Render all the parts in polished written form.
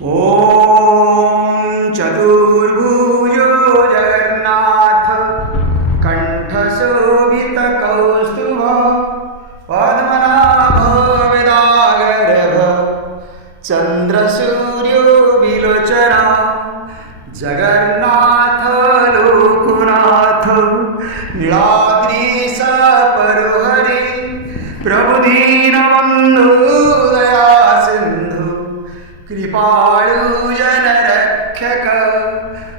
ॐ चतुर्भुजो जगन्नाथ कण्ठशोभितकौस्तुभ पद्मनाभो वेदागर्भ चन्द्रसूर्यो विलोचना जगन्नाथ लोकनाथ नीलाद्रीश परोहरि प्रभु दीनबन्धु दया सिन्धु कृपाळु जनरक्षक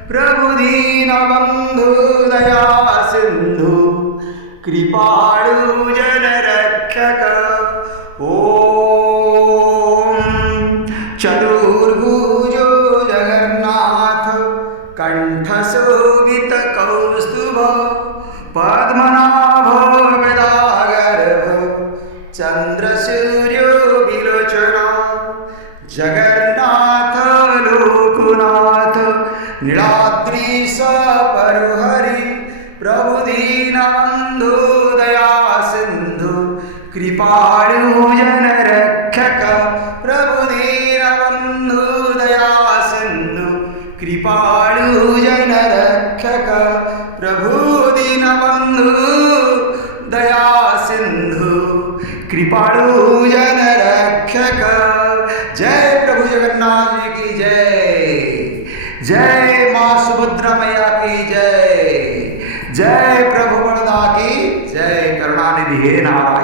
प्रभु दीनबन्धु दया सिन्धु कृपाळु जनरक्षक ॐ चतुर्भुजो जगन्नाथ कण्ठशोभितकौस्तुभ पद्मनाभो वेदागर्भ चन्द्रसूर्यो विलोचना जगन्नाथ लोकनाथ नीलाद्रीश परोहरि प्रभु दीनबन्धु दया सिन्धु कृपाळु जनरक्षक प्रभु दीनबन्धु दया सिन्धु कृपाळु जनरक्षक प्रभु दीनबन्धु दया सिन्धु कृपाळु जनरक्षक। जय प्रभु जगन्नाथ जी की जय। जय माँ सुभद्रा मैया की जय। जय प्रभु बड़दा की जय। करुणानिधि हे नारायण।